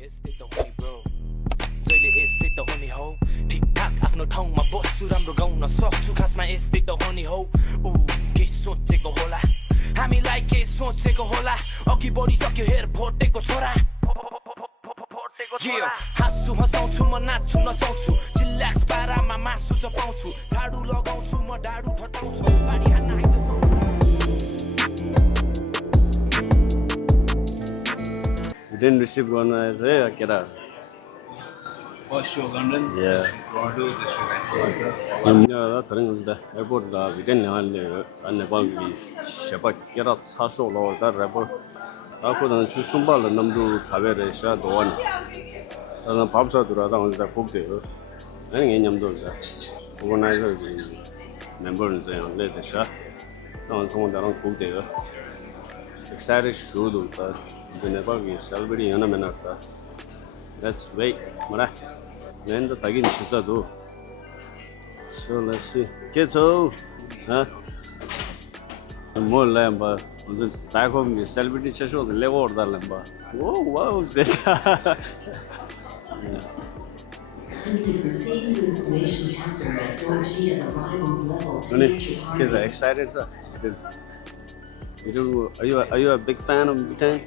यस्तै त हो नि ब्रो जहिले यस्तै त हो नि हौ ठिकठाक आफ्नो ठाउँमा बस्छु राम्रो गाउन सक्छु खासमा यस्तै त हो नि हौ ऊ के सोचेको होला हामीलाई के सोचेको होला अघि बढिसक्यो हेर भोटेको छोरा हाँस्छु हँसाउँछु म नाच्छु नचाउँछु चिल्ल्याक्स पारामा मासु चपाउँछु झाडु लगाउँछु म डाडु ठटाउँछु बारी हान्न eyes Didn't receive one as a kid. First show London. Yeah. Toronto, just Yeah, the airport we didn't and Nepal Sept get out Sasho or that rapper. I couldn't choose Sumbal and Namdu Havere Shad one. And a popsa to rather on the book there. And in Yamdo, organizer members and let the shot. On someone that don't cook there. Excited should do that. The Nepal is celebrating in a minute. Let's wait. Then the Tagin Shizado. So let's see. Kids, oh, huh? More lamba. Was it back home? The celebrity show the level of the lamba. Whoa, wow, this. Kids are excited, sir. Are you a big fan of VTEN?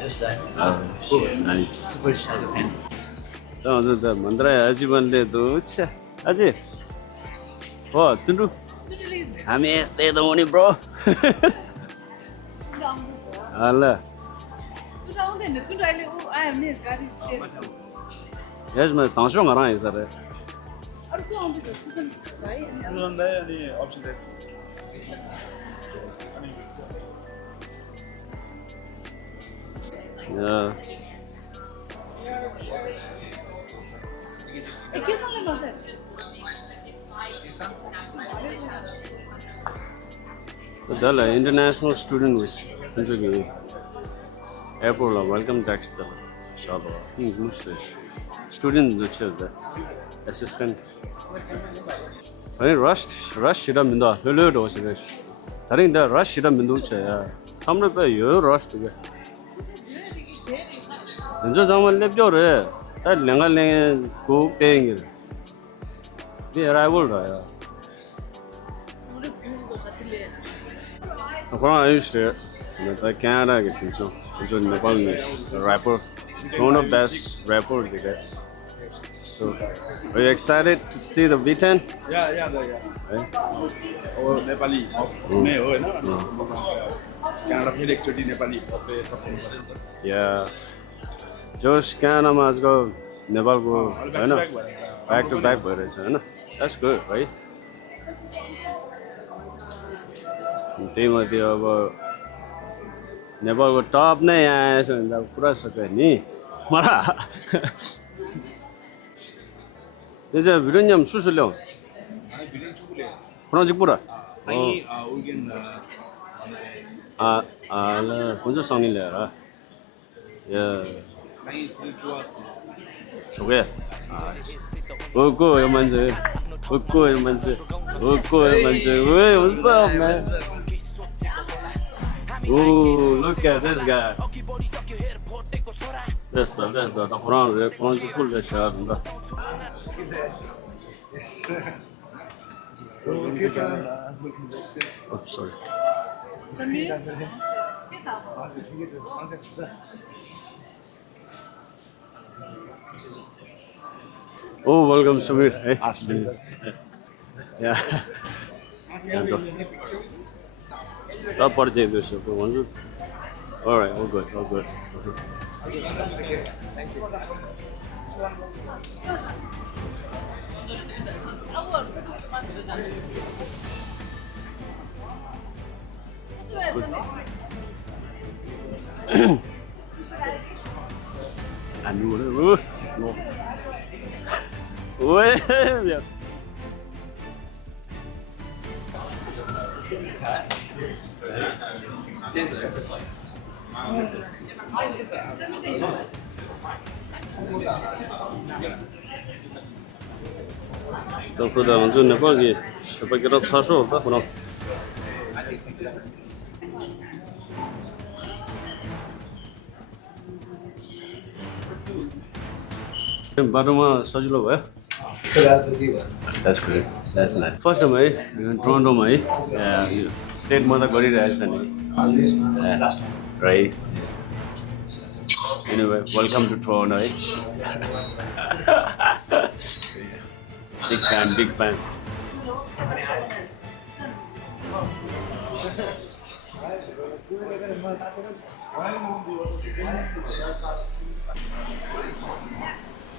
Yes, that. Of course. Nice. Super shy fan. So the mandra ajiban le do cha. Aji. Oh, Tundu. I'm stay the only bro. Allah. Yes, my tension around is there. Yeah. The international student was airport welcome text the student the assistant. I rush shida minda hello do se. I think the rush shida mindu cha. Some of you rush to get. Enjoy someone left your that langalang cook thing. The arrival. I used to Canada get so Nepal rapper. One of the best rappers. So are you excited to see the VTEN? Yeah. Oh, Nepali. Canada एकचोटी Nepali Yeah. Josh Canada must go Nepal go. I know. Back to back That's good, right? Team of the Nepal go top nay and the press of any. Mara. There's a Virunium Susulon. Projipura. Kunja Sani Lera. Yeah. So where? Oko Yamanze. What's up, man? Ooh, look at this guy. That's the Quran. The Quran is full of shit. Oh, sorry. Oh, welcome, Samir. Hey. Yeah. Top part of this. All right, all good. Thank you. I knew it. No. Wait. Donc dans une époque, je sais pas quel autre ça chauffe, pas non. बाटोमा सजिलो भयो That's good. That's nice. First time है टोरन्टोमा है स्टेटमा त गरिरहेछ नि right anyway welcome to Toronto है big fan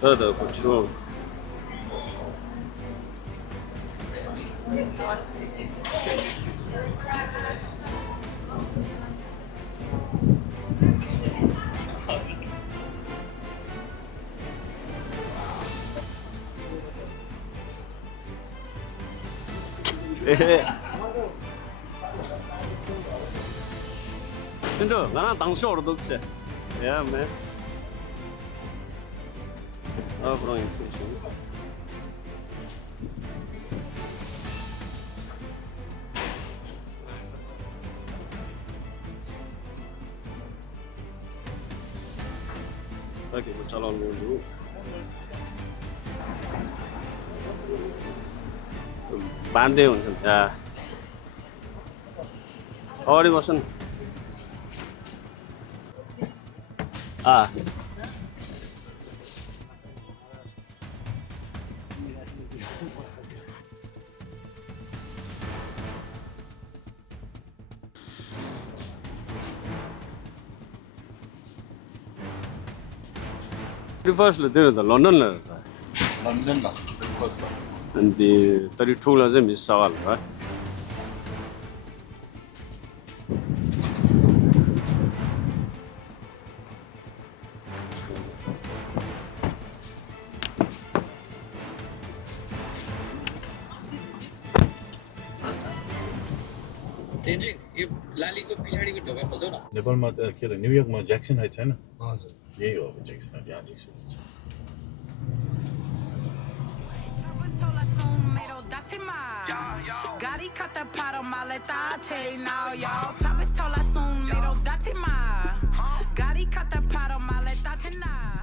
هذا كوتشون 진짜 나랑 당시 오르독스 yeah man 그럼 Oke, gue calon dulu. Bandai हुन्छ अगाडि बस्नु Firstly, there is the London. London da, first one. And the 32 is in Missal, right? Changing. ये लाली को पिछाड़ी को ढोका खोल दो ना. नेपालमा के अरे न्युयोर्कमा ज्याक्सन हाइट छैन हजुर यही हो अब ज्याक्सन हाइट यहाँ देख्छु Gotti cut the pot on my letate now, y'all. Thomas told I soon made old Dati ma. Gotti cut the pot on my letate now.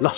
ल